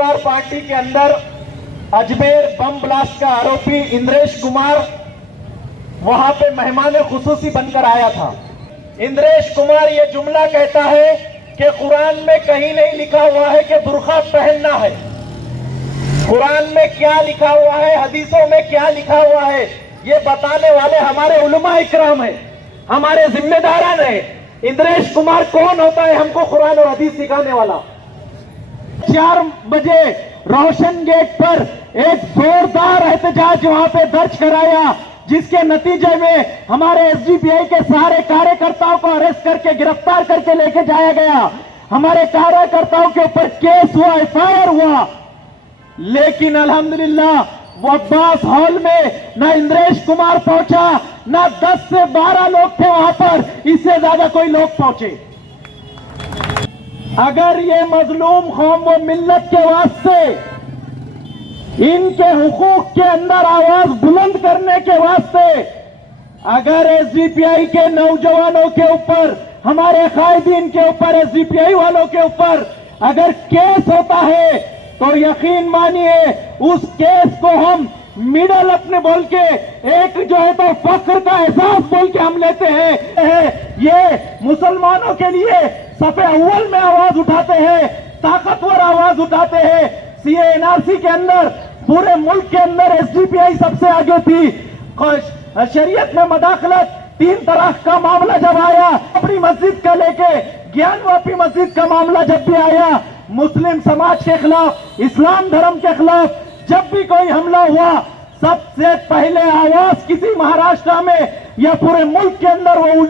इफ्तार party के अंदर Ajmer bomb blast का आरोपी इंद्रेश कुमार वहां पे मेहमान खुसूसी बनकर आया था। इंद्रेश कुमार ये जुमला कहता है कि कुरान में कहीं नहीं लिखा हुआ है कि बुर्का पहनना है। कुरान में क्या लिखा हुआ है, हदीसों में क्या लिखा हुआ है, ये बताने वाले हमारे उलमा इकराम है, हमारे जिम्मेदारान है। इंद्रेश कुमार कौन होता है हमको कुरान और हदीस सिखाने वाला? 4 बजे रोशन गेट पर एक जोरदार एहतजाज वहां पे दर्ज कराया, जिसके नतीजे में हमारे एसडीपीआई के सारे कार्यकर्ताओं को अरेस्ट करके गिरफ्तार करके लेके जाया गया। हमारे कार्यकर्ताओं के ऊपर केस हुआ, एफआईआर हुआ, लेकिन अल्हम्दुलिल्लाह वो अब्बास हॉल में ना इंद्रेश कुमार पहुंचा, ना 10 से 12 लोग थे वहां पर, इससे ज्यादा कोई लोग पहुंचे। अगर ये मजलूम कौम व मिल्लत के वास्ते, इनके हुकूक के अंदर आवाज बुलंद करने के वास्ते अगर एसडीपीआई के नौजवानों के ऊपर, हमारे कायदीन के ऊपर, एसडीपीआई वालों के ऊपर अगर केस होता है तो यकीन मानिए उस केस को हम मिडल अपने बोल के, एक जो है तो फख्र का एहसास बोल के हम लेते हैं। ये मुसलमानों के लिए सफे अव्वल में आवाज उठाते हैं, ताकतवर आवाज उठाते हैं। सीए एनआरसी के अंदर पूरे मुल्क के अंदर एसडीपीआई सबसे आगे थी। शरीयत में मदाखलत, 3 तलाक का मामला जब आया, अपनी मस्जिद का लेके ज्ञानवापी मस्जिद का मामला जब भी आया, मुस्लिम समाज के खिलाफ, इस्लाम धर्म के खिलाफ जब भी कोई हमला हुआ, सबसे पहले आवाज किसी महाराष्ट्र में या पूरे मुल्क के अंदर वो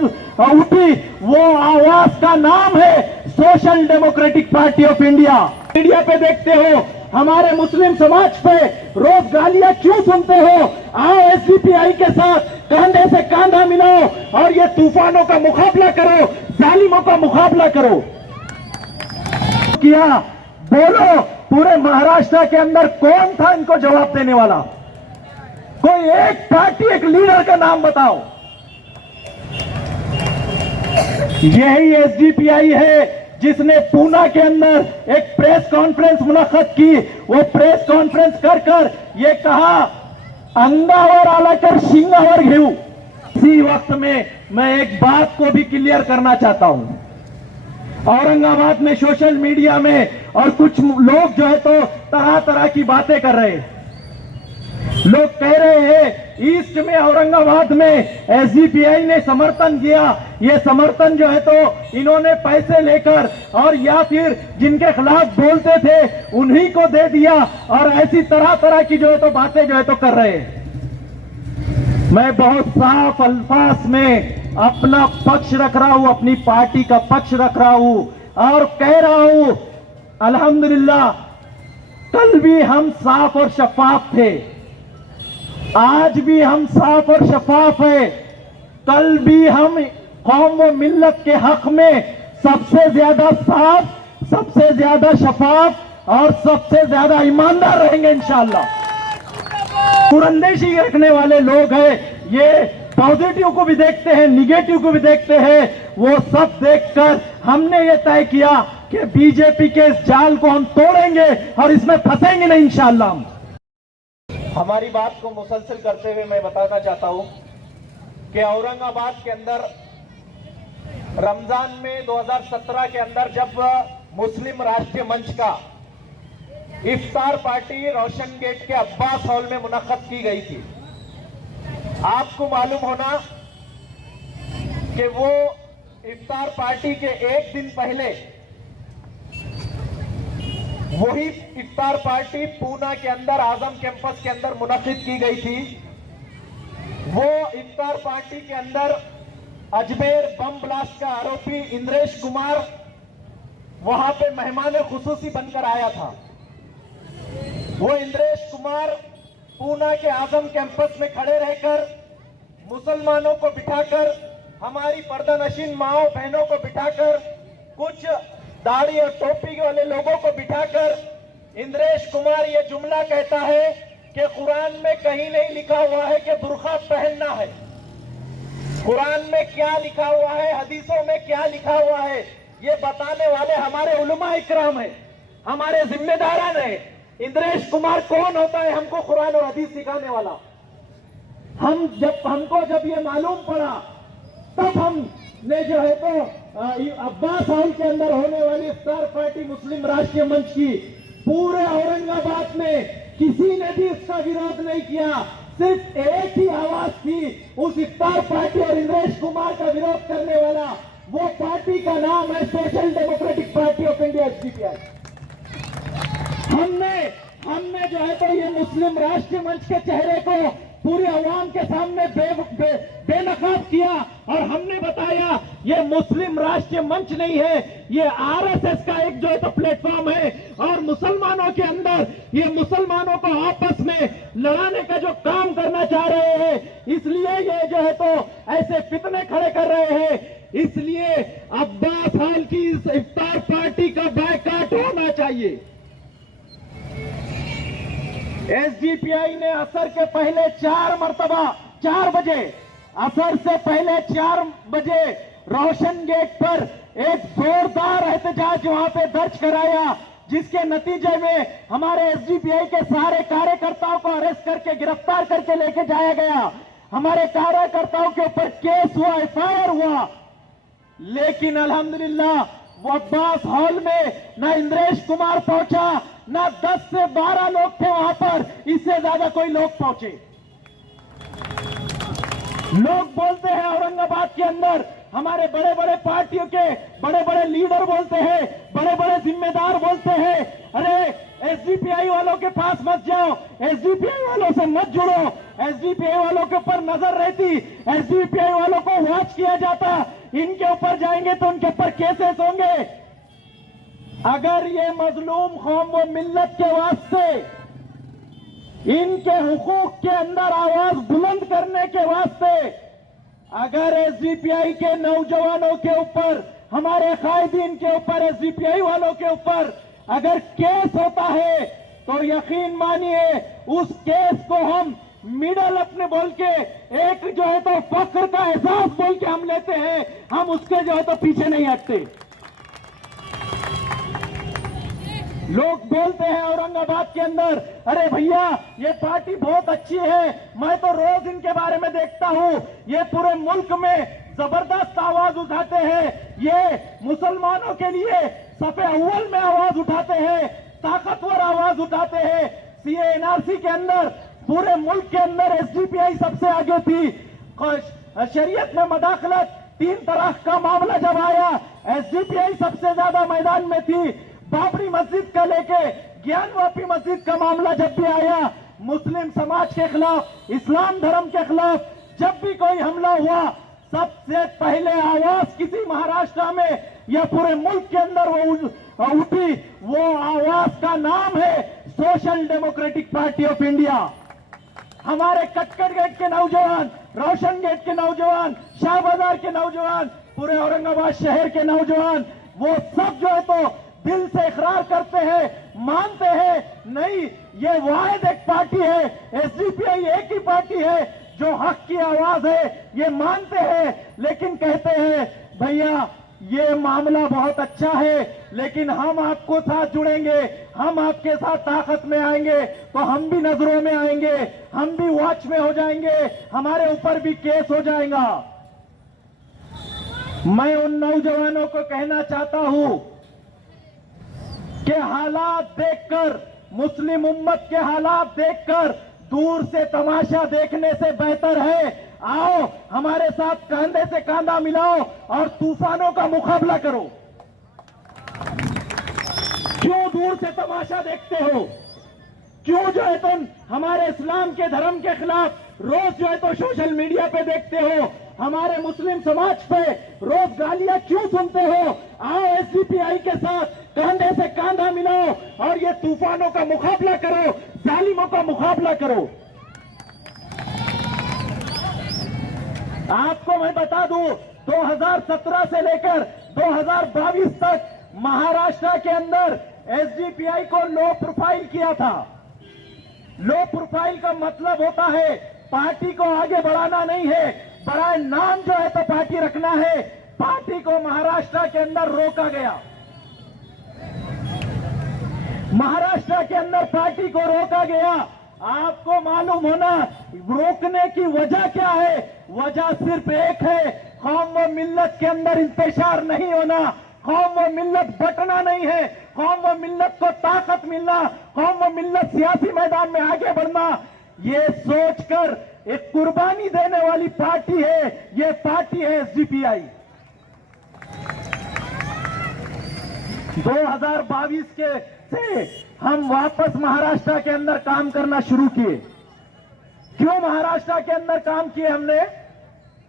उठी, वो आवाज का नाम है social democratic party of India. Media पे देखते हो हमारे मुस्लिम समाज पे रोज गालियां क्यों सुनते हो? आओ एसडीपीआई के साथ कंधे से कंधा मिलाओ और ये तूफानों का मुकाबला करो, जालिमों का मुकाबला करो। किया बोलो, पूरे महाराष्ट्र के अंदर कौन था इनको जवाब देने वाला? कोई एक पार्टी, एक लीडर का नाम बताओ। यही एसडीपीआई है जिसने पूना के अंदर एक प्रेस कॉन्फ्रेंस मुनक्कद की। वो प्रेस कॉन्फ्रेंस कर ये कहा, अंगावर आलाकर शिंगावर घेऊ। इसी वक्त में मैं एक बात को भी क्लियर करना चाहता हूं। औरंगाबाद में सोशल मीडिया में और कुछ लोग जो है तो तरह तरह की बातें कर रहे हैं। लोग कह रहे हैं ईस्ट में, औरंगाबाद में एसडीपीआई ने समर्थन किया। ये समर्थन जो है तो इन्होंने पैसे लेकर और या फिर जिनके खिलाफ बोलते थे उन्हीं को दे दिया, और ऐसी तरह तरह की जो है तो बातें जो है तो कर रहे हैं। मैं बहुत साफ अल्फाज में अपना पक्ष रख रहा हूं, अपनी पार्टी का पक्ष रख रहा हूं और कह रहा हूं अल्हम्दुलिल्लाह, कल भी हम साफ और शफाफ थे, आज भी हम साफ और शफाफ है, कल भी हम कौम व मिल्लत के हक में सबसे ज्यादा साफ, सबसे ज्यादा शफाफ और सबसे ज्यादा ईमानदार रहेंगे इंशाअल्लाह। कुरंदेशी रखने वाले लोग हैं, ये पॉजिटिव को भी देखते हैं, निगेटिव को भी देखते हैं। वो सब देखकर हमने ये तय किया कि बीजेपी के इस जाल को हम तोड़ेंगे और इसमें फंसेंगे नहीं इंशाअल्लाह। हमारी बात को मुसलसल करते हुए मैं बताना चाहता हूं कि औरंगाबाद के अंदर रमजान में 2017 के अंदर जब मुस्लिम राष्ट्रीय मंच का इफ्तार पार्टी रोशन गेट के अब्बास हॉल में मुनक्कद की गई थी, आपको मालूम होना कि वो इफ्तार पार्टी के एक दिन पहले वही इफ्तार पार्टी पूना के अंदर आजम कैंपस के अंदर मुनक्किद की गई थी। वो इफ्तार पार्टी के अंदर अजमेर बम ब्लास्ट का आरोपी इंद्रेश कुमार वहां पे मेहमान खुसूसी बनकर आया था। वो इंद्रेश कुमार पूना के आजम कैंपस में खड़े रहकर मुसलमानों को बिठाकर, हमारी पर्दानशीन माओ बहनों को बिठाकर, कुछ दाढ़ी और टोपी वाले लोगों को बिठाकर इंद्रेश कुमार ये जुमला कहता है कि कुरान में कहीं नहीं लिखा हुआ है कि बुर्का पहनना है। कुरान में क्या लिखा हुआ है, हदीसों में क्या लिखा हुआ है, ये बताने वाले हमारे उलमा इकराम है, हमारे जिम्मेदारान है। इंद्रेश कुमार कौन होता है हमको कुरान और हदीस सिखाने वाला? हमको जब ये मालूम पड़ा तब हमने जो है तो अब्बास हॉल के अंदर होने वाली इफ्तार पार्टी मुस्लिम राष्ट्रीय मंच की पूरे औरंगाबाद में किसी ने भी इसका विरोध नहीं किया। सिर्फ एक ही आवाज थी उस इफ्तार पार्टी और इंद्रेश कुमार का विरोध करने वाला। वो पार्टी का नाम है social democratic party of India, SDPI. हमने जो है तो ये मुस्लिम राष्ट्रीय मंच के चेहरे को पूरी अवाम के सामने बेनकाब किया और हमने बताया ये मुस्लिम राष्ट्रीय मंच नहीं है, ये आरएसएस का एक जो है तो प्लेटफॉर्म है और मुसलमानों के अंदर ये मुसलमानों को आपस में लड़ाने का जो काम करना चाह रहे हैं, इसलिए ये जो है तो ऐसे फितने खड़े कर रहे हैं। इसलिए अब्बास हॉल की इस इफ्तार पार्टी का बायकॉट होना चाहिए। एसडीपीआई ने असर के पहले 4 बजे असर से पहले 4 बजे रोशन गेट पर एक जोरदार एहतजाज वहां पे दर्ज कराया, जिसके नतीजे में हमारे एसडीपीआई के सारे कार्यकर्ताओं को अरेस्ट करके गिरफ्तार करके लेके जाया गया। हमारे कार्यकर्ताओं के ऊपर केस हुआ, एफआईआर हुआ, लेकिन अल्हम्दुलिल्लाह वो अब्बास हॉल में ना इंद्रेश कुमार पहुंचा, ना 10 से 12 लोग थे वहां पर, इससे ज्यादा कोई लोग पहुंचे। लोग बोलते हैं औरंगाबाद के अंदर हमारे बड़े बड़े पार्टियों के बड़े बड़े लीडर बोलते हैं, बड़े बड़े जिम्मेदार बोलते हैं, अरे एसडीपीआई वालों के पास मत जाओ, एसडीपीआई वालों से मत जुड़ो, एसडीपीआई वालों के ऊपर नजर रहती, एसडीपीआई वालों को वॉच किया जाता, इनके ऊपर जाएंगे तो उनके ऊपर केसेस होंगे। अगर ये मजलूम कौम व मिल्लत के वास्ते इनके हुकूक के अंदर आवाज बुलंद करने के वास्ते अगर एसडीपीआई के नौजवानों के ऊपर, हमारे कायदीन के ऊपर, एसडीपीआई वालों के ऊपर अगर केस होता है तो यकीन मानिए उस केस को हम मिडल अपने बोल के एक जो है तो फख्र का एहसास बोल के हम लेते हैं, हम उसके जो है तो पीछे नहीं हटते। लोग बोलते हैं औरंगाबाद के अंदर, अरे भैया ये पार्टी बहुत अच्छी है, मैं तो रोज इनके बारे में देखता हूं, ये पूरे मुल्क में जबरदस्त आवाज उठाते हैं, ये मुसलमानों के लिए सफे अव्वल में आवाज उठाते हैं, ताकतवर आवाज उठाते हैं। सीए एनआरसी के अंदर पूरे मुल्क के अंदर एसडीपीआई सबसे आगे थी। शरीयत में मदाखलत 3 तलाक का मामला जब आया, एसडीपीआई सबसे ज्यादा मैदान में थी। बाबरी मस्जिद का लेके ज्ञानवापी मस्जिद का मामला जब भी आया, मुस्लिम समाज के खिलाफ, इस्लाम धर्म के खिलाफ जब भी कोई हमला हुआ, सबसे पहले आवाज किसी महाराष्ट्र में या पूरे मुल्क के अंदर वो उठी, वो आवाज का नाम है social democratic party of India. हमारे कटकट गेट के नौजवान, रोशन गेट के नौजवान, शाह बाजार के नौजवान, पूरे औरंगाबाद शहर के नौजवान, वो सब जो है तो दिल से इकरार करते हैं, मानते हैं, नहीं ये वाहिद एक पार्टी है, एसडीपीआई एक ही पार्टी है जो हक की आवाज है, ये मानते हैं, लेकिन कहते हैं भैया ये मामला बहुत अच्छा है, लेकिन हम आपको साथ जुड़ेंगे, हम आपके साथ ताकत में आएंगे तो हम भी नजरों में आएंगे, हम भी वॉच में हो जाएंगे, हमारे ऊपर भी केस हो जाएगा। मैं उन नौजवानों को कहना चाहता हूं कि हालात देखकर, मुस्लिम उम्मत के हालात देखकर दूर से तमाशा देखने से बेहतर है आओ हमारे साथ कंधे से कंधा मिलाओ और तूफानों का मुकाबला करो। क्यों दूर से तमाशा देखते हो? क्यों जो है तुम हमारे इस्लाम के धर्म के खिलाफ रोज जो है तो सोशल मीडिया पे देखते हो, हमारे मुस्लिम समाज पे रोज गालियां क्यों सुनते हो? आओ एसडीपीआई के साथ कंधे से कंधा मिलाओ और ये तूफानों का मुकाबला करो, जालिमों का मुकाबला करो। आपको मैं बता दूं 2017 से लेकर 2022 तक महाराष्ट्र के अंदर एसडीपीआई को लो प्रोफाइल किया था। लो प्रोफाइल का मतलब होता है पार्टी को आगे बढ़ाना नहीं है, बड़ा नाम जो है तो पार्टी रखना है। पार्टी को महाराष्ट्र के अंदर रोका गया। महाराष्ट्र के अंदर पार्टी को रोका गया। आपको मालूम होना रोकने की वजह क्या है? वजह सिर्फ एक है, कौम व मिल्लत के अंदर इंतशार नहीं होना, कौम व मिल्लत बटना नहीं है, कौम व मिल्लत को ताकत मिलना, कौम व मिल्लत सियासी मैदान में आगे बढ़ना। ये सोचकर एक कुर्बानी देने वाली पार्टी है, ये पार्टी है एसडीपीआई। 2022 के से हम वापस महाराष्ट्र के अंदर काम करना शुरू किए। क्यों महाराष्ट्र के अंदर काम किए हमने?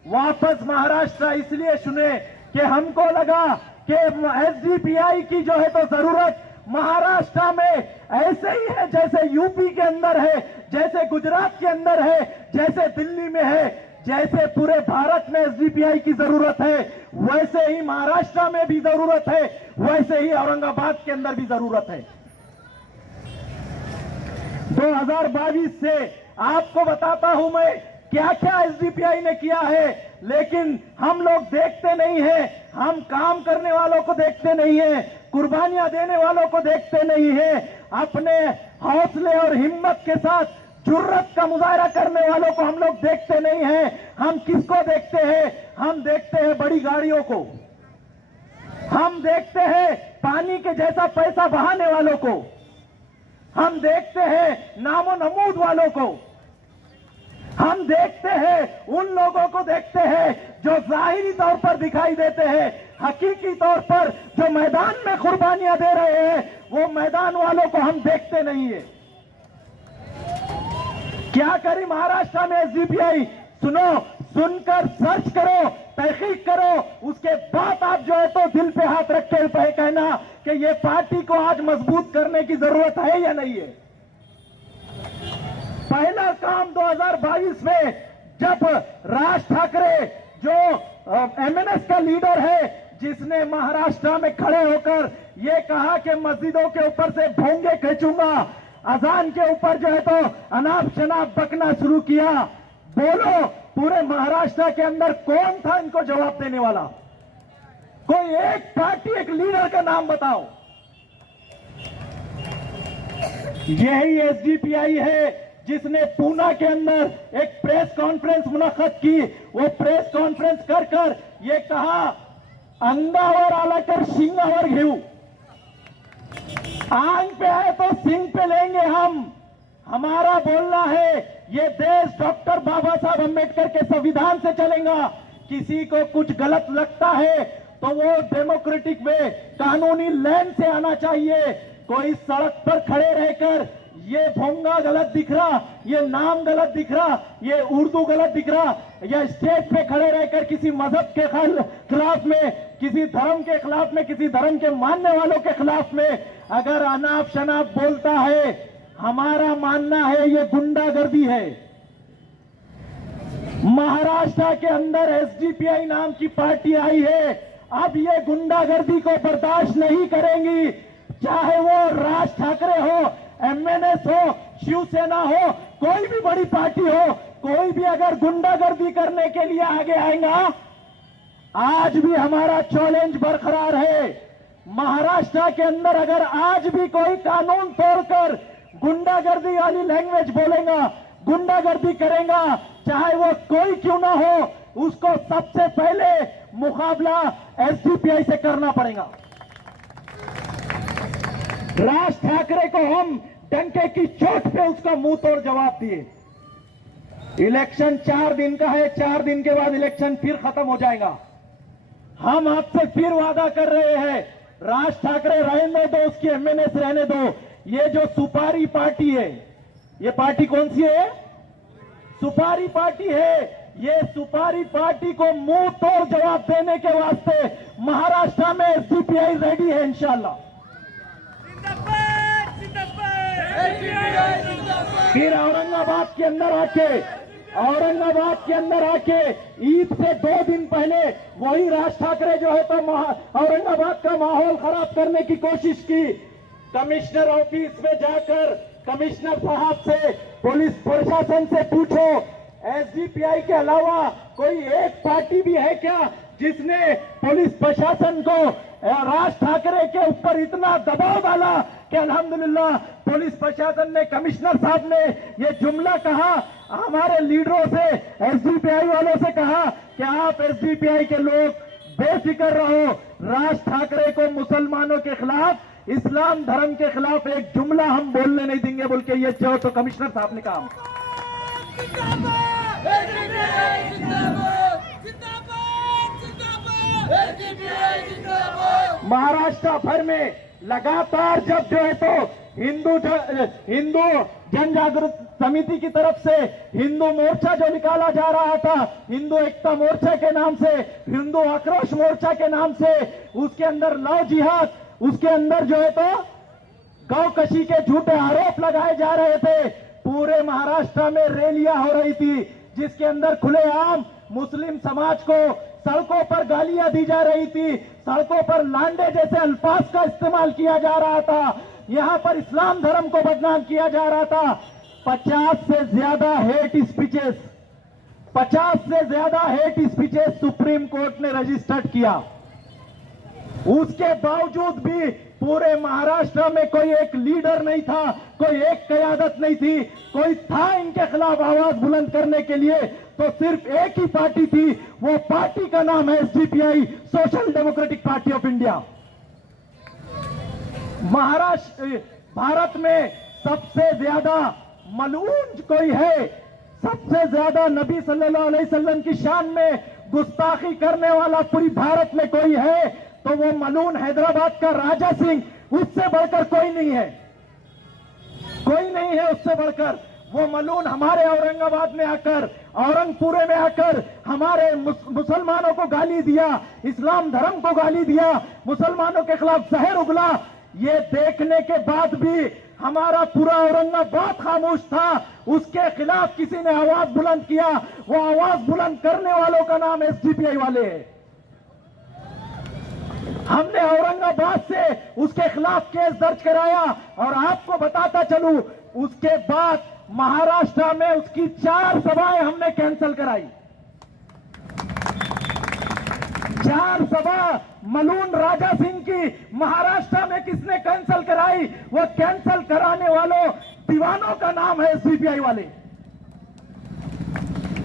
वापस महाराष्ट्र इसलिए चुने कि हमको लगा कि एसडीपीआई की जो है तो जरूरत महाराष्ट्र में ऐसे ही है जैसे यूपी के अंदर है, जैसे गुजरात के अंदर है, जैसे दिल्ली में है, जैसे पूरे भारत में एसडीपीआई की जरूरत है, वैसे ही महाराष्ट्र में भी जरूरत है, वैसे ही औरंगाबाद के अंदर भी जरूरत है। 2022 से आपको बताता हूं मैं क्या क्या एसडीपीआई ने किया है, लेकिन हम लोग देखते नहीं है, हम काम करने वालों को देखते नहीं है, कुर्बानियां देने वालों को देखते नहीं है, अपने हौसले और हिम्मत के साथ जुर्रत का मुजाहरा करने वालों को हम लोग देखते नहीं है। हम किसको देखते हैं? हम देखते हैं बड़ी गाड़ियों को, हम देखते हैं पानी के जैसा पैसा बहाने वालों को, हम देखते हैं नामो नमूद वालों को, हम देखते हैं उन लोगों को देखते हैं जो जाहिरी तौर पर दिखाई देते हैं, हकीकी तौर पर जो मैदान में कुर्बानियां दे रहे हैं, वो मैदान वालों को हम देखते नहीं है। क्या करी महाराष्ट्र में एसडीपीआई? सुनो, सुनकर सर्च करो, तहकीक करो, उसके बाद आप जो है तो दिल पे हाथ रख के कहना कि ये पार्टी को आज मजबूत करने की जरूरत है या नहीं है। पहला काम 2022 में जब राज ठाकरे जो एमएनएस का लीडर है, जिसने महाराष्ट्र में खड़े होकर ये कहा कि मस्जिदों के ऊपर से भोंगे खींचूंगा, अजान के ऊपर जो है तो अनाप शनाप बकना शुरू किया, बोलो पूरे महाराष्ट्र के अंदर कौन था इनको जवाब देने वाला? कोई एक पार्टी, एक लीडर का नाम बताओ। यही एसडीपीआई है जिसने पूना के अंदर एक प्रेस कॉन्फ्रेंस मुनाकात की। वो प्रेस कॉन्फ्रेंस कर कर ये कहा, अंगावर आला कर शिंगावर घेऊ, आंग पे है तो सिंग पे लेंगे हम। हमारा बोलना है ये देश डॉक्टर बाबा साहब अम्बेडकर के संविधान से चलेगा। किसी को कुछ गलत लगता है तो वो डेमोक्रेटिक वे, कानूनी लैंड से आना चाहिए। कोई सड़क पर खड़े रहकर ये भोंगा गलत दिख रहा, ये नाम गलत दिख रहा, ये उर्दू गलत दिख रहा, या स्टेज पे खड़े रहकर किसी मजहब के खिलाफ में, किसी धर्म के खिलाफ में, किसी धर्म के मानने वालों के खिलाफ में अगर अनाप शनाप बोलता है, हमारा मानना है ये गुंडागर्दी है। महाराष्ट्र के अंदर एसडीपीआई नाम की पार्टी आई है, अब ये गुंडागर्दी को बर्दाश्त नहीं करेंगी। चाहे वो राज ठाकरे हो, एमएनएस हो, शिवसेना हो, कोई भी बड़ी पार्टी हो, कोई भी अगर गुंडागर्दी करने के लिए आगे आएगा, आज भी हमारा चैलेंज बरकरार है। महाराष्ट्र के अंदर अगर आज भी कोई कानून तोड़कर गुंडागर्दी वाली लैंग्वेज बोलेगा, गुंडागर्दी करेगा, चाहे वो कोई क्यों ना हो, उसको सबसे पहले मुकाबला एसडीपीआई से करना पड़ेगा। राज ठाकरे को हम डंके की चोट पे उसका मुंह तोड़ जवाब दिए। इलेक्शन 4 दिन का है, 4 दिन के बाद इलेक्शन फिर खत्म हो जाएगा। हम आपसे फिर वादा कर रहे हैं, राज ठाकरे रहने दो, उसकी एमएनएस रहने दो। ये जो सुपारी पार्टी है, ये पार्टी कौन सी है? सुपारी पार्टी है। ये सुपारी पार्टी को मुंह तोड़ जवाब देने के वास्ते महाराष्ट्र में एसडीपीआई रेडी है इंशाल्लाह। फिर औरंगाबाद के अंदर आके ईद से 2 दिन पहले वही राज ठाकरे जो है तो औरंगाबाद का माहौल खराब करने की कोशिश की। कमिश्नर ऑफिस में जाकर कमिश्नर साहब से, पुलिस प्रशासन से पूछो, एसडीपीआई के अलावा कोई एक पार्टी भी है क्या जिसने पुलिस प्रशासन को राज ठाकरे के ऊपर इतना दबाव डाला कि अल्हम्दुलिल्लाह पुलिस प्रशासन ने, कमिश्नर साहब ने ये जुमला कहा, हमारे लीडरों से, एसडीपीआई वालों से कहा कि आप एसडीपीआई के लोग बेफिक्र रहो, राज ठाकरे को मुसलमानों के खिलाफ, इस्लाम धर्म के खिलाफ एक जुमला हम बोलने नहीं देंगे बोल के ये जो तो कमिश्नर साहब ने कहा। महाराष्ट्र भर में लगातार जब जो है तो हिंदू जन जागृत समिति की तरफ से हिंदू मोर्चा जो निकाला जा रहा था, हिंदू एकता मोर्चा के नाम से, हिंदू आक्रोश मोर्चा के नाम से, उसके अंदर लव जिहाद, उसके अंदर जो है तो गौकशी के झूठे आरोप लगाए जा रहे थे। पूरे महाराष्ट्र में रैलियां हो रही थी जिसके अंदर खुलेआम मुस्लिम समाज को सड़कों पर गालियां दी जा रही थी, सड़कों पर लांडे जैसे अल्फाज का इस्तेमाल किया जा रहा था, यहां पर इस्लाम धर्म को बदनाम किया जा रहा था। 50 से ज्यादा हेट स्पीचेस सुप्रीम कोर्ट ने रजिस्टर्ड किया। उसके बावजूद भी पूरे महाराष्ट्र में कोई एक लीडर नहीं था, कोई एक कयादत नहीं थी, कोई था इनके खिलाफ आवाज बुलंद करने के लिए, तो सिर्फ एक ही पार्टी थी, वो पार्टी का नाम है SDPI, social democratic party of India. Bharat में सबसे ज्यादा मलऊन कोई है, सबसे ज्यादा नबी सल्लल्लाहु अलैहि वसल्लम की शान में गुस्ताखी करने वाला पूरी भारत में कोई है तो वो मलून हैदराबाद का राजा सिंह, उससे बढ़कर कोई नहीं है, कोई नहीं है उससे बढ़कर। वो मलून हमारे औरंगाबाद में आकर, औरंगपुरे में आकर हमारे मुसलमानों को गाली दिया, इस्लाम धर्म को गाली दिया, मुसलमानों के खिलाफ जहर उगला। ये देखने के बाद भी हमारा पूरा औरंगाबाद खामोश था, उसके खिलाफ किसी ने आवाज बुलंद किया। वो आवाज बुलंद करने वालों का नाम एसडीपीआई वाले है। हमने औरंगाबाद से उसके खिलाफ केस दर्ज कराया और आपको बताता चलूं, उसके बाद महाराष्ट्र में उसकी 4 सभाएं हमने कैंसिल कराई। 4 सभा मलून राजा सिंह की महाराष्ट्र में किसने कैंसिल कराई? वो कैंसिल कराने वालों दीवानों का नाम है एसडीपीआई वाले।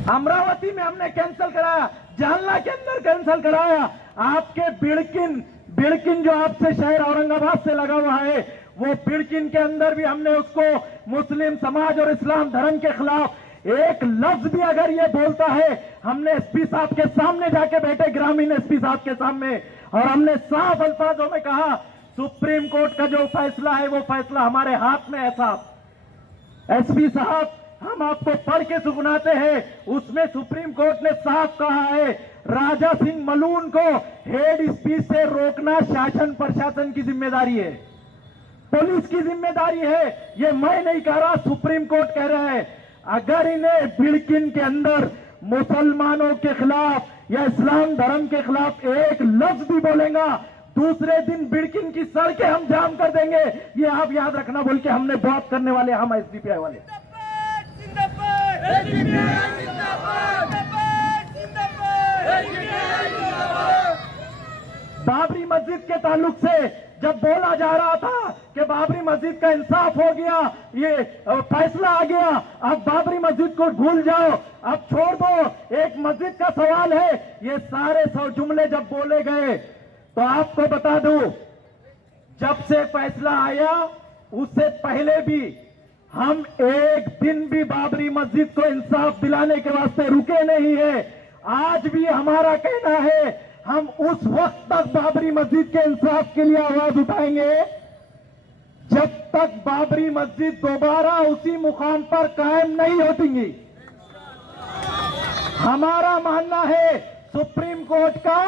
अमरावती में हमने कैंसिल कराया, जालना के अंदर कैंसिल कराया। आपके बिड़किन जो आपसे शहर औरंगाबाद से लगा हुआ है, वो बिड़किन के अंदर भी हमने उसको मुस्लिम समाज और इस्लाम धर्म के खिलाफ एक लफ्ज भी अगर ये बोलता है, हमने एसपी साहब के सामने जाके बैठे, ग्रामीण एसपी साहब के सामने, और हमने साफ अल्फाजों में कहा सुप्रीम कोर्ट का जो फैसला है वो फैसला हमारे हाथ में है साहब। एसपी साहब, हम आपको पढ़ के सुनाते हैं, उसमें सुप्रीम कोर्ट ने साफ कहा है राजा सिंह मलून को हेड स्पीच से रोकना शासन प्रशासन की जिम्मेदारी है, पुलिस की जिम्मेदारी है। ये मैं नहीं कह रहा, सुप्रीम कोर्ट कह रहा है। अगर इन्हें बिड़किन के अंदर मुसलमानों के खिलाफ या इस्लाम धर्म के खिलाफ एक लफ्ज भी बोलेगा, दूसरे दिन बिड़किन की सड़कें हम जाम कर देंगे। ये आप याद रखना बोल के हमने बात करने वाले, हम एसडीपीआई वाले। बाबरी मस्जिद के ताल्लुक से जब बोला जा रहा था कि बाबरी मस्जिद का इंसाफ हो गया, ये फैसला आ गया, अब बाबरी मस्जिद को भूल जाओ, अब छोड़ दो, एक मस्जिद का सवाल है, ये सारे जुमले जब बोले गए तो आपको बता दूं, जब से फैसला आया उससे पहले भी हम एक दिन भी बाबरी मस्जिद को इंसाफ दिलाने के वास्ते रुके नहीं है। आज भी हमारा कहना है हम उस वक्त तक बाबरी मस्जिद के इंसाफ के लिए आवाज उठाएंगे जब तक बाबरी मस्जिद दोबारा उसी मुकाम पर कायम नहीं होती। हमारा मानना है सुप्रीम कोर्ट का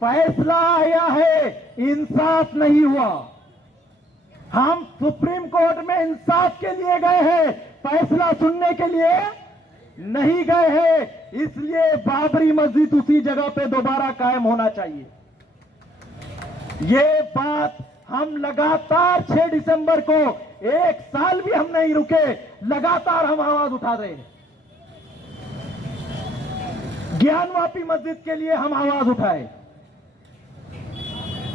फैसला आया है, इंसाफ नहीं हुआ। हम सुप्रीम कोर्ट में इंसाफ के लिए गए हैं, फैसला सुनने के लिए नहीं गए हैं। इसलिए बाबरी मस्जिद उसी जगह पे दोबारा कायम होना चाहिए। ये बात हम लगातार 6 दिसंबर को, 1 साल भी हम नहीं रुके, लगातार हम आवाज उठा रहे हैं। ज्ञानवापी मस्जिद के लिए हम आवाज उठाए,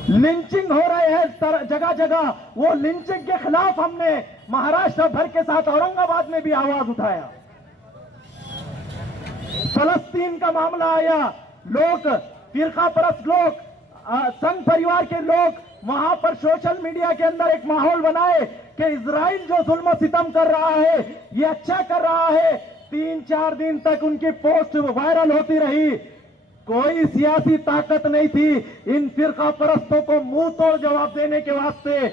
लिंचिंग हो रहे हैं जगह जगह। वो लिंचिंग के खिलाफ हमने महाराष्ट्र भर के साथ औरंगाबाद में भी आवाज उठाया। फलस्तीन का मामला आया, लोग फिरका परस्त लोग, संघ परिवार के लोग वहां पर सोशल मीडिया के अंदर एक माहौल बनाए कि इजराइल जो जुल्म सितम कर रहा है ये अच्छा कर रहा है। 3-4 दिन तक उनकी पोस्ट वायरल होती रही। कोई सियासी ताकत नहीं थी इन फिरका परस्तों को मुंह तोड़ जवाब देने के वास्ते।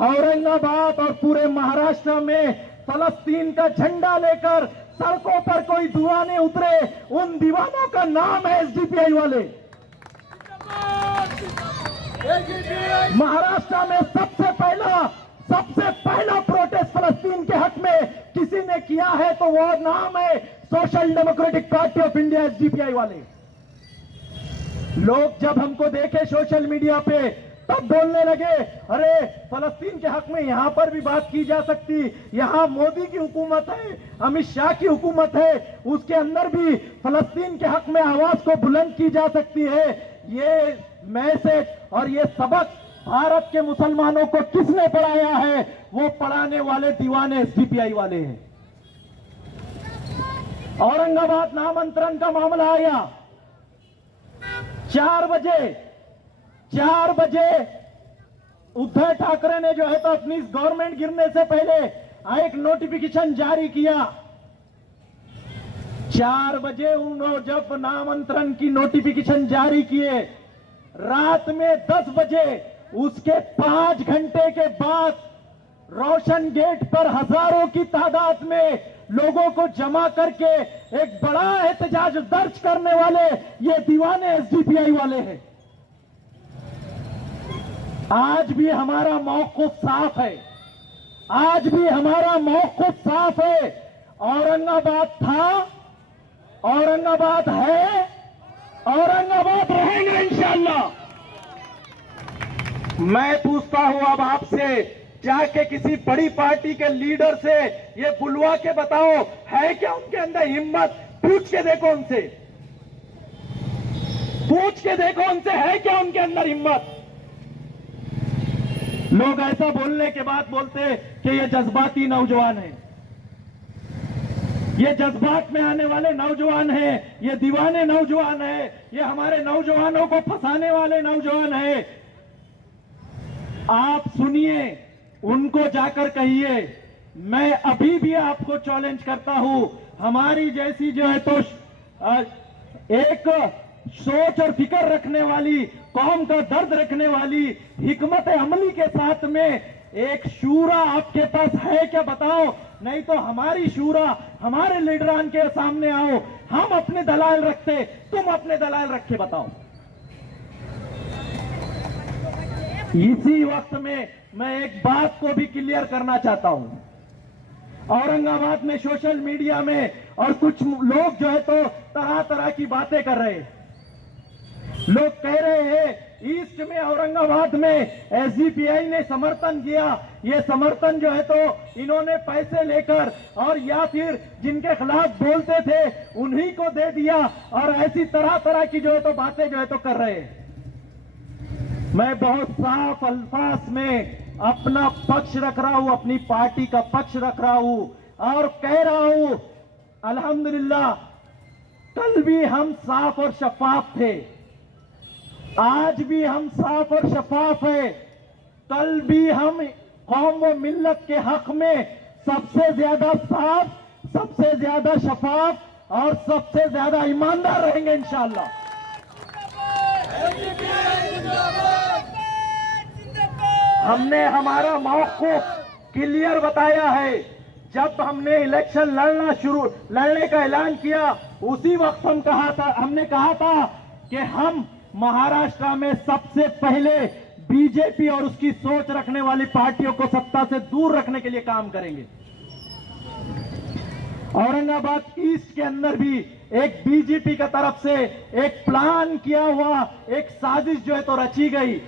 औरंगाबाद और पूरे महाराष्ट्र में फलस्तीन का झंडा लेकर सड़कों पर कोई दीवाने उतरे, उन दीवानों का नाम है एसडीपीआई वाले। महाराष्ट्र में सबसे पहला प्रोटेस्ट फलस्तीन के हक में किसी ने किया है तो वो नाम है social democratic party of India, SDPI वाले। लोग जब हमको देखे सोशल मीडिया पे तब बोलने लगे, अरे फलस्तीन के हक में यहां पर भी बात की जा सकती, यहां मोदी की हुकूमत है, अमित शाह की हुकूमत है, उसके अंदर भी फलस्तीन के हक में आवाज को बुलंद की जा सकती है। ये मैसेज और ये सबक भारत के मुसलमानों को किसने पढ़ाया है? वो पढ़ाने वाले दीवाने एसडीपीआई वाले हैं। औरंगाबाद नामांतरण का मामला आया, 4 बजे उद्धव ठाकरे ने जो है तो अपनी गवर्नमेंट गिरने से पहले एक नोटिफिकेशन जारी किया। 4 बजे उन्होंने जब नामांतरण की नोटिफिकेशन जारी किए, रात में 10 बजे उसके 5 घंटे के बाद रोशन गेट पर हजारों की तादाद में लोगों को जमा करके एक बड़ा एहतजाज दर्ज करने वाले ये दीवाने एसडीपीआई वाले हैं। आज भी हमारा मौक़िफ़ साफ है, आज भी हमारा मौक़िफ़ साफ है। औरंगाबाद था, औरंगाबाद है, औरंगाबाद रहेंगे इंशाअल्लाह। मैं पूछता हूं अब आपसे, जाके किसी बड़ी पार्टी के लीडर से ये बुलवा के बताओ, है क्या उनके अंदर हिम्मत? पूछ के देखो उनसे, पूछ के देखो उनसे, है क्या उनके अंदर हिम्मत? लोग ऐसा बोलने के बाद बोलते कि ये जज्बाती नौजवान है, ये जज्बात में आने वाले नौजवान हैं, ये दीवाने नौजवान हैं, ये हमारे नौजवानों को फंसाने वाले नौजवान हैं। आप सुनिए, उनको जाकर कहिए, मैं अभी भी आपको चैलेंज करता हूं, हमारी जैसी जो है तो एक सोच और फिक्र रखने वाली, कौम का दर्द रखने वाली, हिकमत अमली के साथ में एक शूरा आपके पास है क्या? बताओ, नहीं तो हमारी शूरा, हमारे लीडरान के सामने आओ, हम अपने दलाल रखते, तुम अपने दलाल रखे, बताओ। इसी वक्त में मैं एक बात को भी क्लियर करना चाहता हूं। औरंगाबाद में सोशल मीडिया में और कुछ लोग जो है तो तरह तरह की बातें कर रहे हैं। लोग कह रहे हैं ईस्ट में, औरंगाबाद में एसडीपीआई ने समर्थन किया, ये समर्थन जो है तो इन्होंने पैसे लेकर और या फिर जिनके खिलाफ बोलते थे उन्हीं को दे दिया, और ऐसी तरह तरह की जो है तो बातें जो है तो कर रहे हैं। मैं बहुत साफ अल्फाज में अपना पक्ष रख रहा हूं, अपनी पार्टी का पक्ष रख रहा हूं और कह रहा हूं, अल्हम्दुलिल्लाह कल भी हम साफ और शफाफ थे, आज भी हम साफ और शफाफ है, कल भी हम कौम व मिल्लत के हक में सबसे ज्यादा साफ, सबसे ज्यादा शफाफ और सबसे ज्यादा ईमानदार रहेंगे इंशाअल्लाह। हमने हमारा मौक़िफ़ क्लियर बताया है। जब हमने इलेक्शन लड़ने का ऐलान किया, उसी वक्त हमने कहा था कि हम महाराष्ट्र में सबसे पहले बीजेपी और उसकी सोच रखने वाली पार्टियों को सत्ता से दूर रखने के लिए काम करेंगे। औरंगाबाद ईस्ट के अंदर भी एक बीजेपी की तरफ से एक प्लान किया हुआ एक साजिश जो है तो रची गई।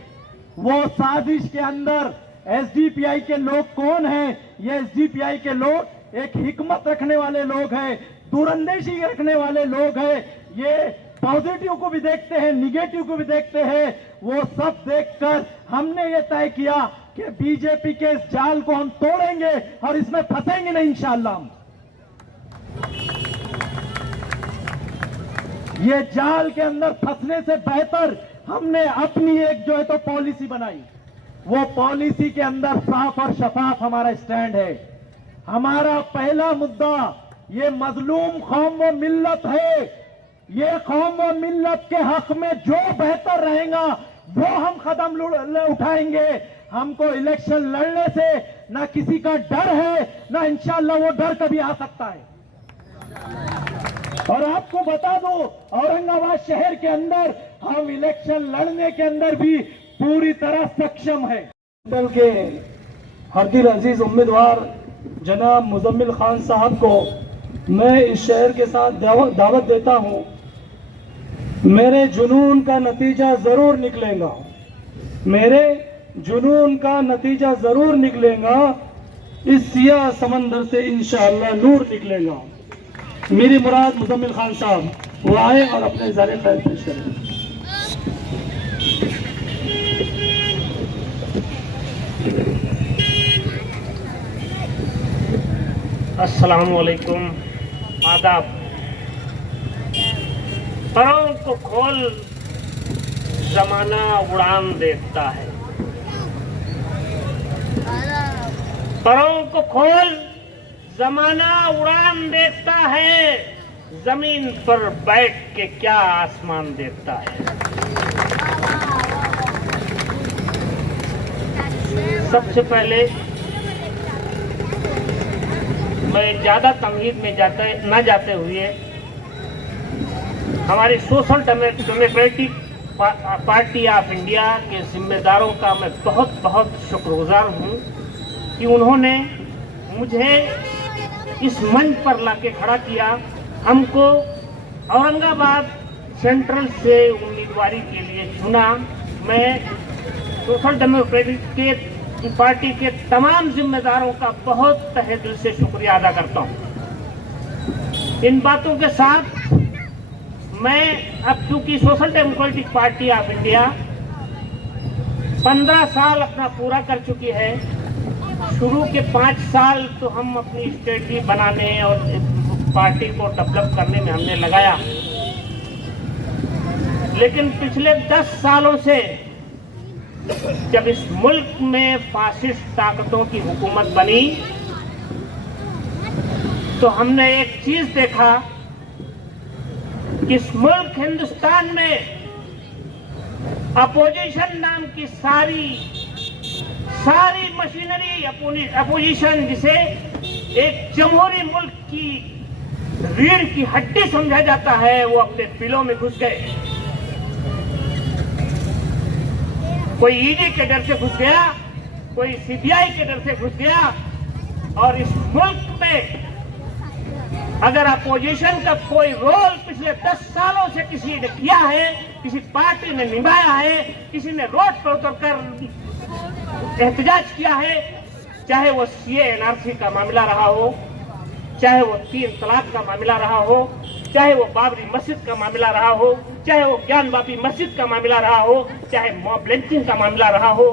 वो साजिश के अंदर एसडीपीआई के लोग कौन हैं? ये एसडीपीआई के लोग एक हिकमत रखने वाले लोग हैं, दूरंदेशी रखने वाले लोग हैं। ये पॉजिटिव को भी देखते हैं, निगेटिव को भी देखते हैं। वो सब देखकर हमने ये तय किया कि बीजेपी के इस जाल को हम तोड़ेंगे और इसमें फंसेंगे नहीं इंशाअल्लाह। ये जाल के अंदर फंसने से बेहतर हमने अपनी एक जो है तो पॉलिसी बनाई। वो पॉलिसी के अंदर साफ और शफाफ हमारा स्टैंड है। हमारा पहला मुद्दा ये मजलूम कौम व मिल्लत है। ये कौम व मिल्लत के हक में जो बेहतर रहेगा वो हम कदम उठाएंगे। हमको इलेक्शन लड़ने से ना किसी का डर है, ना इंशाअल्लाह वो डर कभी आ सकता है। और आपको बता दो, औरंगाबाद शहर के अंदर हम इलेक्शन लड़ने के अंदर भी पूरी तरह सक्षम है। दल के हरदिल अजीज उम्मीदवार जनाब मुजम्मिल खान साहब को मैं इस शहर के साथ दावत देता हूं। मेरे जुनून का नतीजा जरूर निकलेगा, मेरे जुनून का नतीजा जरूर निकलेगा। इस सियाह समंदर से इंशाअल्लाह नूर निकलेगा। मेरी मुराद मुजम्मिल खान साहब वो आए और अपने इज़हार ख्याल पेश करें। अस्सलामु अलैकुम, आदाब। परों को खोल जमाना उड़ान देखता है, परों को खोल जमाना उड़ान देखता है, जमीन पर बैठ के क्या आसमान देखता है। सबसे पहले मैं ज्यादा तमहीद में न जाते हुए हमारी social democratic party of India के जिम्मेदारों का मैं बहुत बहुत शुक्रगुजार हूँ कि उन्होंने मुझे इस मंच पर लाके खड़ा किया। हमको औरंगाबाद सेंट्रल से उम्मीदवारी के लिए चुना। मैं सोशल डेमोक्रेटिक पार्टी के तमाम जिम्मेदारों का बहुत तहे दिल से शुक्रिया अदा करता हूं। इन बातों के साथ मैं अब चूंकि social democratic party of India 15 साल अपना पूरा कर चुकी है, शुरू के 5 साल तो हम अपनी स्ट्रेटजी बनाने और पार्टी को डेवलप करने में हमने लगाया, लेकिन पिछले 10 सालों से जब इस मुल्क में फासिस्ट ताकतों की हुकूमत बनी तो हमने एक चीज देखा कि इस मुल्क हिंदुस्तान में अपोजिशन नाम की सारी मशीनरी, अपोजिशन जिसे एक जमहूरी मुल्क की रीढ़ की हड्डी समझा जाता है, वो अपने बिलों में घुस गए। कोई ईडी के डर से घुस गया, कोई सीबीआई के डर से घुस गया। और इस मुल्क में अगर अपोजिशन का कोई रोल पिछले 10 सालों से किसी ने किया है, किसी पार्टी ने निभाया है, किसी ने रोड पर उतरकर एहतजाज किया है, चाहे वो सीए एनआरसी का मामला रहा हो, चाहे वो 3 तलाक का मामला रहा हो, चाहे वो बाबरी मस्जिद का मामला रहा हो, चाहे वो ज्ञानवापी मस्जिद का मामला रहा हो, चाहे मॉब लिंचिंग का मामला रहा हो,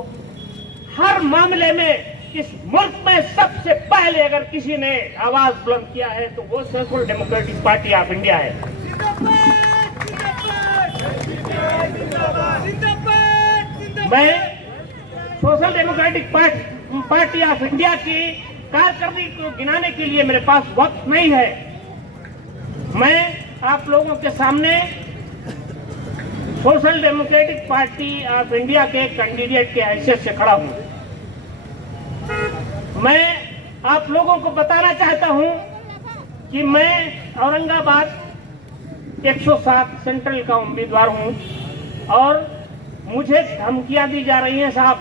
हर मामले में इस मुल्क में सबसे पहले अगर किसी ने आवाज बुलंद किया है तो वो social democratic party of India है। मैं social democratic party of India की कारकर्दगी को गिनाने के लिए मेरे पास वक्त नहीं है। मैं आप लोगों के सामने social democratic party of India के कैंडिडेट के हैसियत से खड़ा हूं। मैं आप लोगों को बताना चाहता हूं कि मैं औरंगाबाद 107 सेंट्रल का उम्मीदवार हूं और मुझे धमकियां दी जा रही हैं साहब।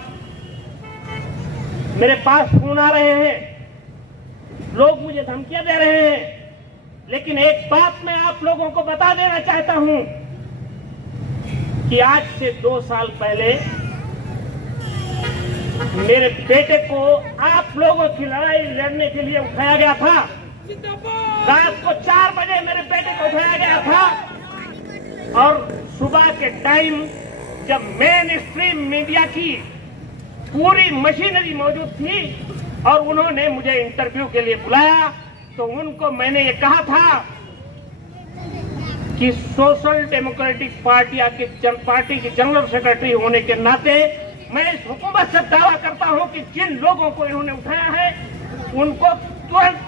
मेरे पास फोन आ रहे हैं, लोग मुझे धमकियां दे रहे हैं। लेकिन एक बात मैं आप लोगों को बता देना चाहता हूं कि आज से 2 साल पहले मेरे बेटे को आप लोगों की लड़ाई लड़ने के लिए उठाया गया था। रात को 4 बजे मेरे बेटे को उठाया गया था और सुबह के टाइम जब मेन स्ट्रीम मीडिया की पूरी मशीनरी मौजूद थी और उन्होंने मुझे इंटरव्यू के लिए बुलाया, तो उनको मैंने ये कहा था कि सोशल डेमोक्रेटिक पार्टी के जनरल सेक्रेटरी होने के नाते मैं इस हुकूमत से दावा करता हूं कि जिन लोगों को इन्होंने उठाया है उनको तुरंत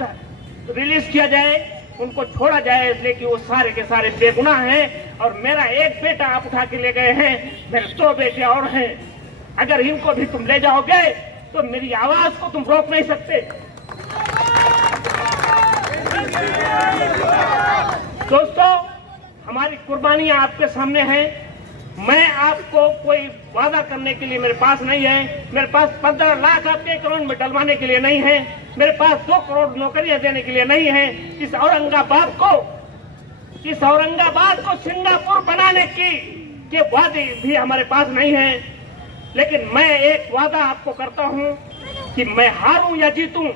रिलीज किया जाए, उनको छोड़ा जाए, इसलिए कि वो सारे के सारे बेगुनाह हैं। और मेरा एक बेटा आप उठा के ले गए हैं, मेरे 2 बेटे और हैं। अगर इनको भी तुम ले जाओगे तो मेरी आवाज को तुम रोक नहीं सकते। दोस्तों, हमारी कुर्बानियां आपके सामने हैं। मैं आपको कोई वादा करने के लिए मेरे पास नहीं है। मेरे पास 15 लाख आपके अकाउंट में डलवाने के लिए नहीं है। मेरे पास 2 करोड़ नौकरियां देने के लिए नहीं है। इस औरंगाबाद को सिंगापुर बनाने के वादे भी हमारे पास नहीं है। लेकिन मैं एक वादा आपको करता हूं कि मैं हारूं या जीतूं,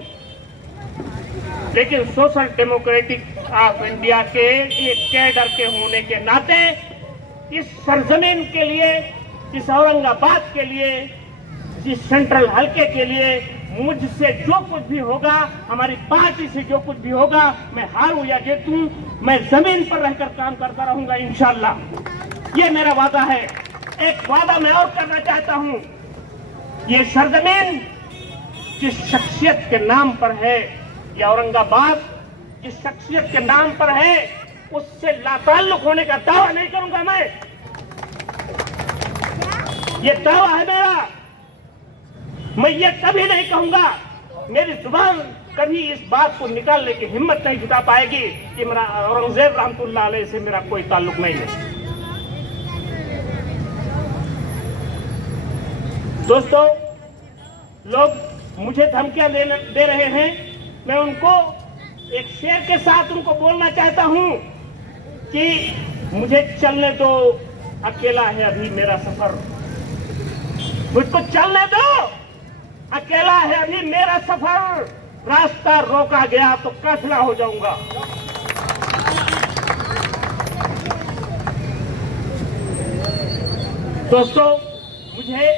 लेकिन सोशल डेमोक्रेटिक ऑफ इंडिया के एक कैडर के होने के नाते इस सरजमीन के लिए, इस औरंगाबाद के लिए, इस सेंट्रल हल्के के लिए मुझसे जो कुछ भी होगा, हमारी पार्टी से जो कुछ भी होगा, मैं हारूं या जीतूं, मैं जमीन पर रहकर काम करता रहूंगा इंशाअल्लाह। ये मेरा वादा है। एक वादा मैं और करना चाहता हूं, ये सरजमीन जिस शख्सियत के नाम पर है, ये औरंगाबाद जिस शख्सियत के नाम पर है, उससे लाताल्लुक होने का दावा नहीं करूंगा मैं। ये दावा है मेरा। मैं ये कभी नहीं कहूंगा, मेरी जुबान कभी इस बात को निकालने की हिम्मत नहीं जुटा पाएगी कि मेरा औरंगजेब रहमतुल्लाह अलैह से मेरा कोई ताल्लुक नहीं है। दोस्तों, लोग मुझे धमकियां दे रहे हैं। मैं उनको एक शेर के साथ उनको बोलना चाहता हूं कि मुझे चलने दो, अकेला है अभी मेरा सफर, मुझको चलने दो, अकेला है अभी मेरा सफर, रास्ता रोका गया तो काफिला हो जाऊंगा। दोस्तों, मुझे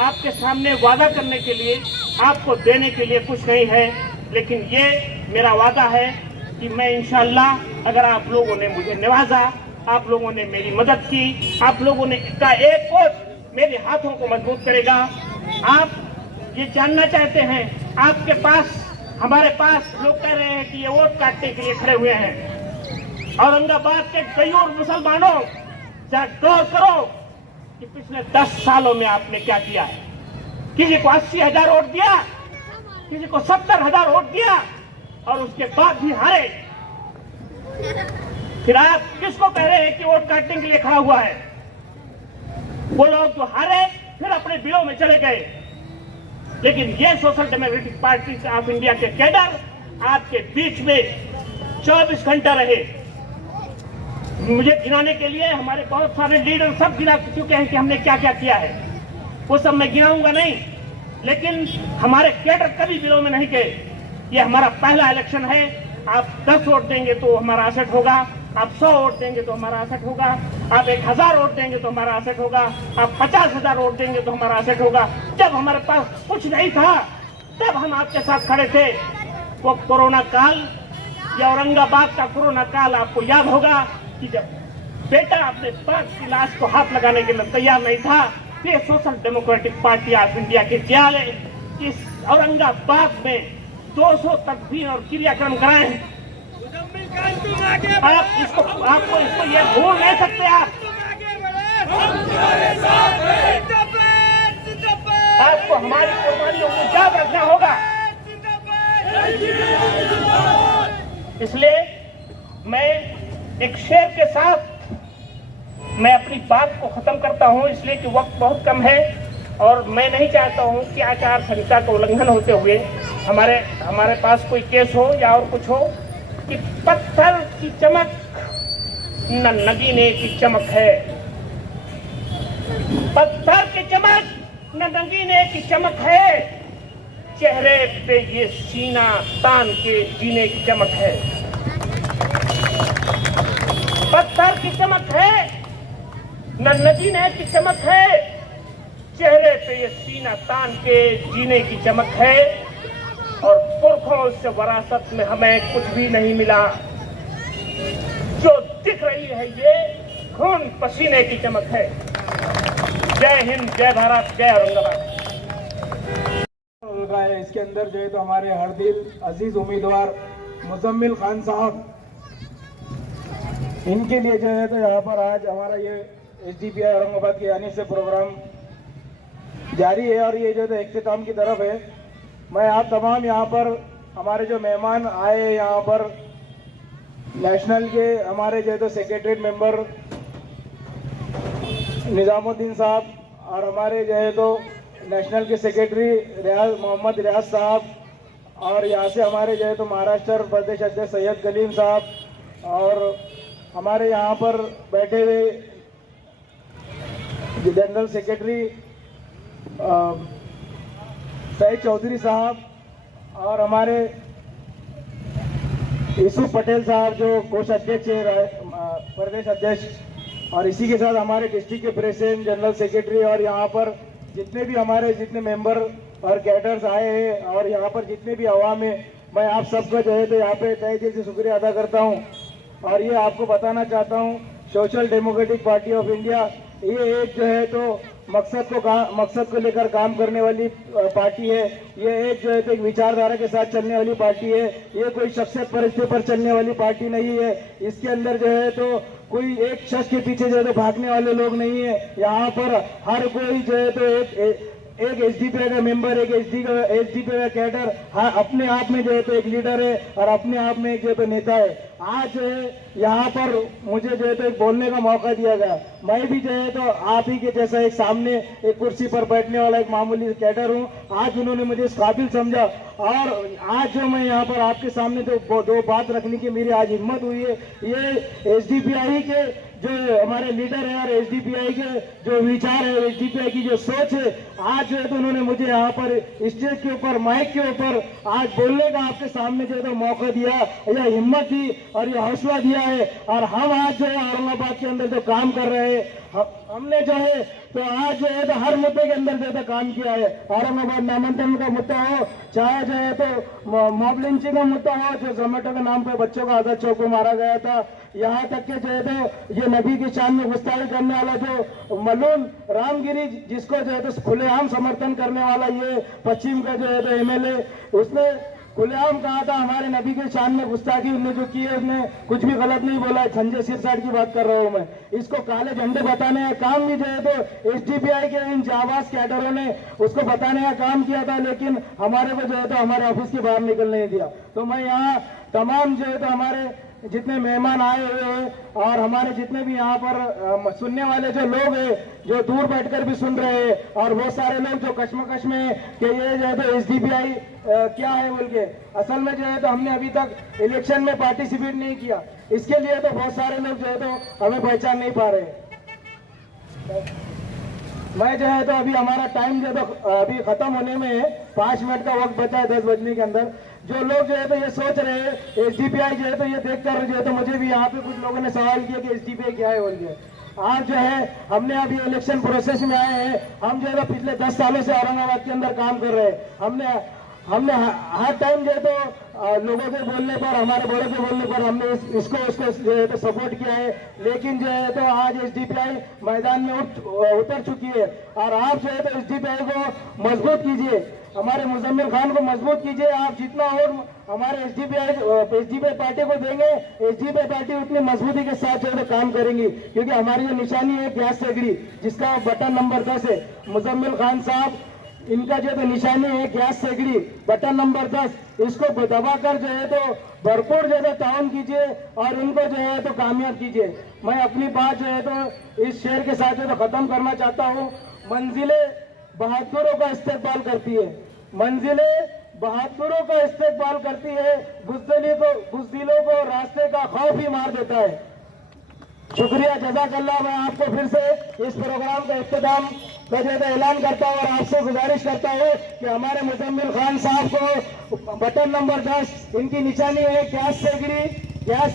आपके सामने वादा करने के लिए, आपको देने के लिए कुछ नहीं है, लेकिन ये मेरा वादा है कि मैं इंशाअल्लाह, अगर आप लोगों ने मुझे नवाजा, आप लोगों ने मेरी मदद की, आप लोगों ने का एक वोट मेरे हाथों को मजबूत करेगा। आप ये जानना चाहते हैं, आपके पास, हमारे पास लोग कह रहे हैं कि ये वोट काटने के लिए खड़े हुए हैं। औरंगाबाद के गयूर मुसलमानों, जरा गौर करो कि पिछले 10 सालों में आपने क्या किया है। किसी को 80,000 वोट दिया, किसी को 70,000 वोट दिया और उसके बाद भी हारे। फिर आप किसको कह रहे हैं कि वोट काटने के लिए खड़ा हुआ है? वो लोग तो हारे, फिर अपने बिलों में चले गए। लेकिन ये social democratic party of India के कैडर आपके बीच में 24 घंटा रहे। मुझे गिनाने के लिए हमारे बहुत सारे लीडर सब गिना चुके हैं कि हमने क्या क्या किया है, वो सब मैं गिनाऊंगा नहीं। लेकिन हमारे कैडर कभी बिलों में नहीं गए। ये हमारा पहला इलेक्शन है। आप 10 वोट देंगे तो हमारा असट होगा, आप 100 वोट देंगे तो हमारा असट होगा, आप 1000 वोट देंगे तो हमारा असट होगा, आप 50,000 वोट देंगे तो हमारा असट होगा। जब हमारे पास कुछ नहीं था, तब हम आपके साथ खड़े थे। वो कोरोना काल, या औरंगाबाद का कोरोना काल आपको याद होगा कि जब बेटा अपने बाप की लाश को हाथ लगाने के लिए तैयार नहीं था, फिर social democratic party of India के जियाले इस औरंगाबाद में 200 तकबीर और क्रियाक्रम कराए हैं। आपको इसको ये भूल नहीं सकते। आपको हमारी कुर्बानियों को याद रखना होगा। इसलिए मैं एक शेर के साथ मैं अपनी बात को खत्म करता हूं, इसलिए कि वक्त बहुत कम है और मैं नहीं चाहता हूं कि आचार संहिता का उल्लंघन होते हुए हमारे पास कोई केस हो या और कुछ हो। कि पत्थर की चमक न नगीने की चमक है, पत्थर की चमक न नगीने की चमक है, चेहरे पे ये सीना तान के जीने की चमक है। पत्थर की चमक है, न नदी नहर की चमक है, चेहरे पे ये सीना तान के जीने की चमक है, और पुरखों से विरासत में हमें कुछ भी नहीं मिला। जो दिख रही है ये खून पसीने की चमक है। जय हिंद, जय भारत, जय औरंगाबाद। है इसके अंदर जो है तो हमारे हर दिल अजीज उम्मीदवार मुजम्मिल खान साहब, इनके लिए जो है तो यहाँ पर आज हमारा ये SDPI औरंगाबाद के आने से प्रोग्राम जारी है और ये जो है तो इख्तिताम की तरफ है। मैं आप तमाम यहाँ पर हमारे जो मेहमान आए यहाँ पर नेशनल के हमारे जो है तो सेक्रेटरीट मेंबर निजामुद्दीन साहब और हमारे जो है तो नेशनल के सेक्रेटरी मोहम्मद रियाज साहब, और यहाँ से हमारे जो है तो महाराष्ट्र प्रदेश अध्यक्ष सैयद कलीम साहब, और हमारे यहाँ पर बैठे हुए जनरल सेक्रेटरी सईद चौधरी साहब, और हमारे यूसुफ पटेल साहब जो कोष अध्यक्ष है, प्रदेश अध्यक्ष, और इसी के साथ हमारे डिस्ट्रिक्ट के प्रेसिडेंट, जनरल सेक्रेटरी, और यहाँ पर जितने भी हमारे जितने मेंबर और कैडर्स आए हैं, और यहाँ पर जितने भी अवाम है, मैं आप सबका जो है तो यहाँ पे तहे दिल से शुक्रिया अदा करता हूँ। और ये आपको बताना चाहता हूँ, social democratic party of India ये एक जो है तो मकसद को लेकर काम करने वाली पार्टी है। ये एक जो है तो एक विचारधारा के साथ चलने वाली पार्टी है। ये कोई शख्सियत परिस्थिति पर चलने वाली पार्टी नहीं है। इसके अंदर जो है तो कोई एक शख्स के पीछे जो है तो भागने वाले लोग नहीं है। यहाँ पर हर कोई जो है तो एक SDPI का मेंबर, एक SDPI का कैडर अपने आप में जो है तो एक लीडर है और अपने आप में एक जो है तो नेता है। आज जो है यहाँ पर मुझे जो है तो एक बोलने का मौका दिया गया। मैं भी जो है तो आप ही के जैसा एक सामने एक कुर्सी पर बैठने वाला एक मामूली कैडर हूँ। आज उन्होंने मुझे इस काबिल समझा और आज जो मैं यहाँ पर आपके सामने तो दो बात रखने की मेरी आज हिम्मत हुई है। ये SDPI के जो हमारे लीडर है और SDPI के जो विचार है, SDPI की जो सोच है, आज जो है तो उन्होंने मुझे यहाँ पर स्टेज के ऊपर, माइक के ऊपर आज बोलने का आपके सामने जो है तो मौका दिया, यह हिम्मत दी और यह हौसला दिया है। और हम आज जो है औरंगाबाद के अंदर जो काम कर रहे हैं, हमने जो है तो आज जो है तो हर मुद्दे के अंदर जो है काम किया है। औरंगाबाद नामांकन का मुद्दा हो, चाहे जो है तो मॉब लिंचिंग का मुद्दा हो, जो जोमेटो के नाम पर बच्चों का आदत चौक को मारा गया था, यहाँ तक के जो है तो ये नबी की शान में गुस्ताखी करने वाला जो मलून रामगिरी, जिसको जो है तो खुलेआम समर्थन करने वाला ये पश्चिम का जो है तो MLA, उसने खुलेआम कहा था हमारे नबी के शान में गुस्ताखी उन्होंने जो की है, उसने कुछ भी गलत नहीं बोला। संजय सिरसाट की बात कर रहा हूँ मैं। इसको काले झंडे बताने का काम भी जो है तो SDPI के इन जाबाज कैडरों ने उसको बताने का काम किया था, लेकिन हमारे को जो है तो हमारे ऑफिस के बाहर निकलने नहीं दिया। तो मैं यहाँ तमाम जो है तो हमारे जितने मेहमान आए हुए हैं और हमारे जितने भी यहाँ पर सुनने वाले जो लोग हैं, जो दूर बैठकर भी सुन रहे हैं, और वो सारे लोग जो कश्मकश में कि ये जो है तो SDPI क्या है बोल के, असल में जो है तो हमने अभी तक इलेक्शन में पार्टिसिपेट नहीं किया, इसके लिए तो बहुत सारे लोग जो है तो हमें पहचान नहीं पा रहे। मैं जो है तो अभी हमारा टाइम जो है तो अभी खत्म होने में है, 5 मिनट का वक्त बचा है 10 बजने के अंदर। जो लोग जो है तो ये सोच रहे हैं SDPI जो है तो ये देखकर जो है तो मुझे भी यहाँ पे कुछ लोगों ने सवाल किया कि SDPI क्या है बोल के। आज जो है हमने अभी इलेक्शन प्रोसेस में आए हैं, हम जो है तो पिछले 10 सालों से औरंगाबाद के अंदर काम कर रहे हैं। हमने हर टाइम जो है तो लोगों के बोलने पर, हमारे बड़ों के बोलने पर हमने इसको जो है तो सपोर्ट किया है, लेकिन जो है तो आज SDPI मैदान में उतर चुकी है। और आप जो है तो SDPI को मजबूत कीजिए, हमारे मुजम्मिल खान को मजबूत कीजिए। आप जितना और हमारे SDPI पार्टी को देंगे, SDPI पार्टी उतनी मजबूती के साथ जो है तो काम करेंगी, क्योंकि हमारी जो निशानी है गैस सेगड़ी, जिसका बटन नंबर 10 है। मुजम्मिल खान साहब, इनका जो है निशानी है गैस सेगड़ी, बटन नंबर 10, इसको दबाकर जो है तो भरपूर जो है ताउन कीजिए और इनको जो है तो कामयाब कीजिए। मैं अपनी बात जो है तो इस शेर के साथ जो है तो खत्म करना चाहता हूँ। मंजिलें बहादुरों का इस्तेकबाल करती है, मंजिलें बहादुरों का इस्तेकबाल करती है, बुज़दिलों को रास्ते का खौफ ही मार देता है। शुक्रिया, जज़ाकल्लाह। मैं आपको फिर से इस प्रोग्राम का इख्तिताम का जो है ऐलान करता हूँ और आपसे गुजारिश करता हूँ कि हमारे मुजम्मिल खान साहब को बटन नंबर 10, इनकी निशानी है गैस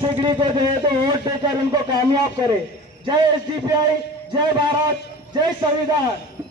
सेगड़ी को जो है तो वोट देकर इनको कामयाब करे। जय SDPI, जय भारत, जय संविधान।